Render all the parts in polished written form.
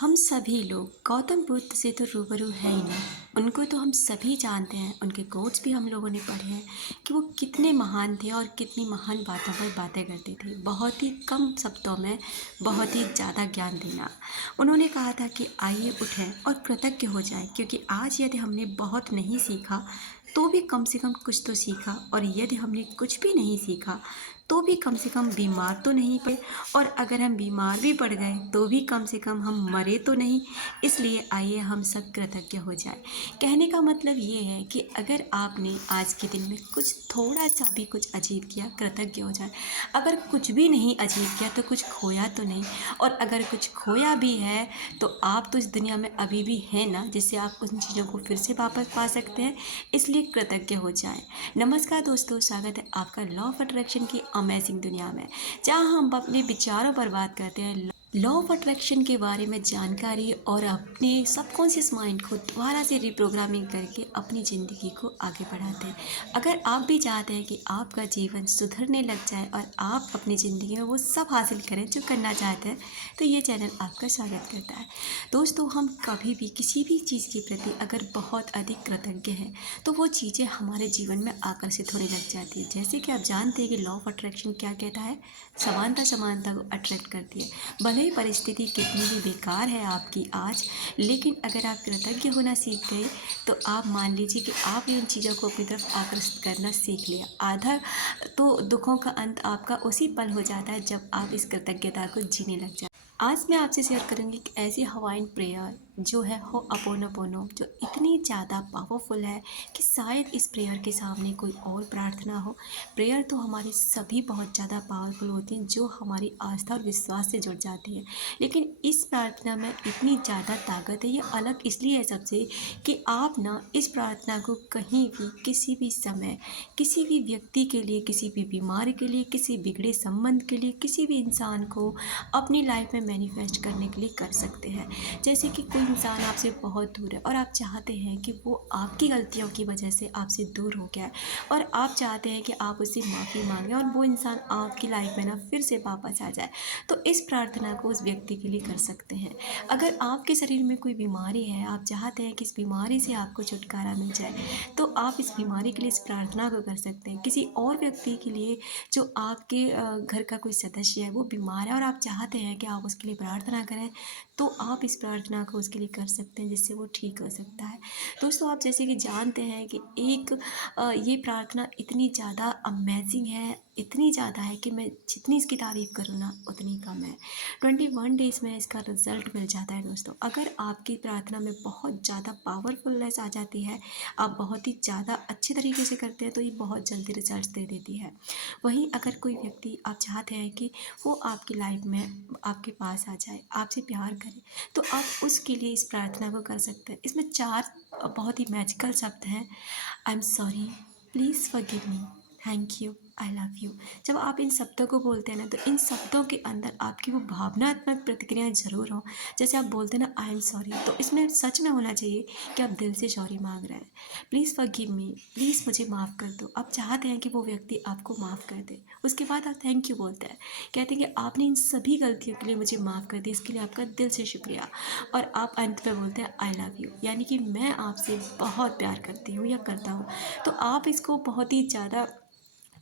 हम सभी लोग गौतम बुद्ध से तो रूबरू है ही नहीं। उनको तो हम सभी जानते हैं, उनके कोट्स भी हम लोगों ने पढ़े हैं कि वो कितने महान थे और कितनी महान बातों पर बातें करते थे। बहुत ही कम शब्दों में बहुत ही ज़्यादा ज्ञान देना। उन्होंने कहा था कि आइए उठें और कृतज्ञ हो जाएं, क्योंकि आज यदि हमने बहुत नहीं सीखा तो भी कम से कम कुछ तो सीखा, और यदि हमने कुछ भी नहीं सीखा तो भी कम से कम बीमार तो नहीं पड़े, और अगर हम बीमार भी पड़ गए तो भी कम से कम हम मरे तो नहीं। इसलिए आइए हम सब कृतज्ञ हो जाए। कहने का मतलब ये है कि अगर आपने आज के दिन में कुछ थोड़ा सा भी कुछ अजीब किया, कृतज्ञ हो जाए। अगर कुछ भी नहीं अजीब किया तो कुछ खोया तो नहीं, और अगर कुछ खोया भी है तो आप तो इस दुनिया में अभी भी हैं ना, जिससे आप उन चीज़ों को फिर से वापस पा सकते हैं। इसलिए कृतज्ञ हो जाएं। नमस्कार दोस्तों, स्वागत है आपका लॉ ऑफ अट्रैक्शन की अमेजिंग दुनिया में, जहाँ हम अपने विचारों पर बात करते हैं। लॉ ऑफ अट्रैक्शन के बारे में जानकारी और अपने सबकॉन्शियस माइंड को दोबारा से रिप्रोग्रामिंग करके अपनी ज़िंदगी को आगे बढ़ाते हैं। अगर आप भी चाहते हैं कि आपका जीवन सुधरने लग जाए और आप अपनी ज़िंदगी में वो सब हासिल करें जो करना चाहते हैं, तो ये चैनल आपका स्वागत करता है। दोस्तों, हम कभी भी किसी भी चीज़ के प्रति अगर बहुत अधिक कृतज्ञ हैं तो वो चीज़ें हमारे जीवन में आकर्षित होने लग जाती है। जैसे कि आप जानते हैं कि लॉ ऑफ अट्रैक्शन क्या कहता है, समानता समानता को अट्रैक्ट करती है। भले ही परिस्थिति कितनी भी बेकार है आपकी आज, लेकिन अगर आप कृतज्ञ होना सीख गए तो आप मान लीजिए कि आपने इन चीज़ों को अपनी तरफ आकर्षित करना सीख लिया। आधा तो दुखों का अंत आपका उसी पल हो जाता है जब आप इस कृतज्ञता को जीने लग जाते हैं। आज मैं आपसे शेयर करूंगी कि ऐसी हवाइन प्रेयर जो है हो अपोनोपोनो, जो इतनी ज़्यादा पावरफुल है कि शायद इस प्रेयर के सामने कोई और प्रार्थना हो। प्रेयर तो हमारी सभी बहुत ज़्यादा पावरफुल होती हैं, जो हमारी आस्था और विश्वास से जुड़ जाती है, लेकिन इस प्रार्थना में इतनी ज़्यादा ताकत है। ये अलग इसलिए है सबसे कि आप ना इस प्रार्थना को कहीं भी किसी भी समय किसी भी व्यक्ति के लिए, किसी भी बीमारी के लिए, किसी बिगड़े संबंध के लिए, किसी भी इंसान को अपनी लाइफ में मैनिफेस्ट करने के लिए कर सकते हैं। जैसे कि कोई इंसान आपसे बहुत दूर है और आप चाहते हैं कि वो आपकी गलतियों की वजह से आपसे दूर हो गया है, और आप चाहते हैं कि आप उससे माफ़ी मांगें और वो इंसान आपकी लाइफ में ना फिर से वापस आ जाए, तो इस प्रार्थना को उस व्यक्ति के लिए कर सकते हैं। अगर आपके शरीर में कोई बीमारी है, आप चाहते हैं कि इस बीमारी से आपको छुटकारा मिल जाए, तो आप इस बीमारी के लिए इस प्रार्थना को कर सकते हैं। किसी और व्यक्ति के लिए जो आपके घर का कोई सदस्य है वो बीमार है और आप चाहते हैं कि आप उसके लिए प्रार्थना करें, तो आप इस प्रार्थना को उसके लिए कर सकते हैं, जिससे वो ठीक हो सकता है। दोस्तों, आप जैसे कि जानते हैं कि ये प्रार्थना इतनी ज़्यादा अमेजिंग है, इतनी ज़्यादा है कि मैं जितनी इसकी तारीफ़ करूँ ना उतनी कम है। 21 डेज़ में इसका रिज़ल्ट मिल जाता है दोस्तों। अगर आपकी प्रार्थना में बहुत ज़्यादा पावरफुलनेस आ जाती है, आप बहुत ही ज़्यादा अच्छे तरीके से करते हैं, तो ये बहुत जल्दी रिजल्ट दे देती है। वहीं अगर कोई व्यक्ति आप चाहते हैं कि वो आपकी लाइफ में आपके पास आ जाए, आपसे प्यार करे, तो आप उसके लिए इस प्रार्थना को कर सकते हैं। इसमें 4 बहुत ही मैजिकल शब्द हैं। I am sorry, please forgive me, thank you, I love you. जब आप इन शब्दों को बोलते हैं ना, तो इन शब्दों के अंदर आपकी वो भावनात्मक प्रतिक्रियाएं ज़रूर हों। जैसे आप बोलते हैं ना आई एम सॉरी, तो इसमें सच में होना चाहिए कि आप दिल से सॉरी मांग रहे हैं। प्लीज़ फॉरगिव मी, प्लीज़ मुझे माफ़ कर दो। आप चाहते हैं कि वो व्यक्ति आपको माफ़ कर दे। उसके बाद आप थैंक यू बोलते हैं, कहते हैं कि आपने इन सभी गलतियों के लिए मुझे माफ़ कर दी, इसके लिए आपका दिल से शुक्रिया। और आप अंत में बोलते हैं आई लव यू, यानी कि मैं आपसे बहुत प्यार करती हूँ या करता हूँ। तो आप इसको बहुत ही ज़्यादा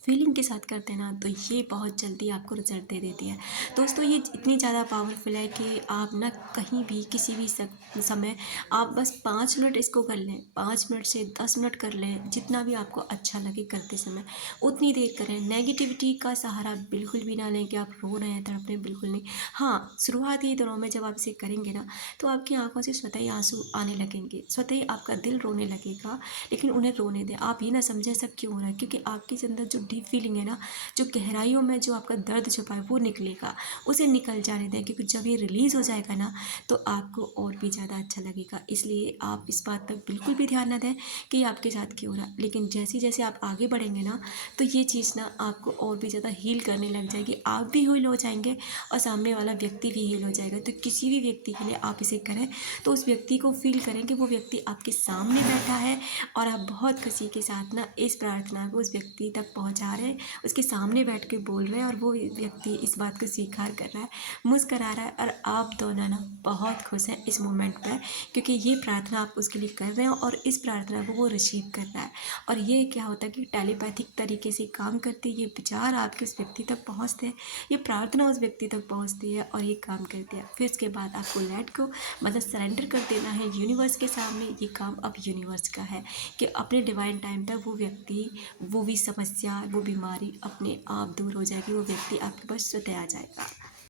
फीलिंग के साथ करते हैं ना, तो ये बहुत जल्दी आपको रिजल्ट दे देती है। दोस्तों, ये इतनी ज़्यादा पावरफुल है कि आप ना कहीं भी किसी भी समय आप बस 5 मिनट इसको कर लें, 5 मिनट से 10 मिनट कर लें, जितना भी आपको अच्छा लगे करते समय उतनी देर करें। नेगेटिविटी का सहारा बिल्कुल भी ना लें कि आप रो रहे हैं, तड़प रहे हैं, बिल्कुल नहीं। हाँ, शुरुआती दिनों में जब आप इसे करेंगे ना, तो आपकी आंखों से स्वतः ही आंसू आने लगेंगे, स्वतः ही आपका दिल रोने लगेगा, लेकिन उन्हें रोने दें। आप ये ना समझें सब क्यों हो रहा है, क्योंकि आपके अंदर जो डीप फीलिंग है ना, जो गहराइयों में जो आपका दर्द छुपा है वो निकलेगा। उसे निकल जाने दें, क्योंकि जब ये रिलीज़ हो जाएगा ना, तो आपको और भी ज़्यादा अच्छा लगेगा। इसलिए आप इस बात पर बिल्कुल भी ध्यान ना दें कि ये आपके साथ क्यों हो रहा है, लेकिन जैसे जैसे आप आगे बढ़ेंगे ना, तो ये चीज़ ना आपको और भी ज़्यादा हील करने लग जाएगी। आप भी हील हो जाएंगे और सामने वाला व्यक्ति भी हील हो जाएगा। तो किसी भी व्यक्ति के लिए आप इसे करें, तो उस व्यक्ति को फील करें कि वो व्यक्ति आपके सामने बैठा है और आप बहुत खुशी के साथ ना इस प्रार्थना को उस व्यक्ति तक पहुँचा जा रहे हैं, उसके सामने बैठ के बोल रहे हैं और वो व्यक्ति इस बात को स्वीकार कर रहा है, मुस्करा रहा है, और आप दोनों ना बहुत खुश हैं इस मोमेंट पर, क्योंकि ये प्रार्थना आप उसके लिए कर रहे हैं और इस प्रार्थना को वो रिसीव कर रहा है। और ये क्या होता है कि टेलीपैथिक तरीके से काम करती है, ये विचार आपके उस व्यक्ति तक पहुँचते हैं, ये प्रार्थना उस व्यक्ति तक पहुँचती है और ये काम करते हैं। फिर उसके बाद आपको लेट को मतलब सरेंडर कर देना है यूनिवर्स के सामने। ये काम अब यूनिवर्स का है कि अपने डिवाइन टाइम पर वो व्यक्ति, वो भी समस्या, वो बीमारी अपने आप दूर हो जाएगी, वो व्यक्ति आपके पास स्वतः आ जाएगा।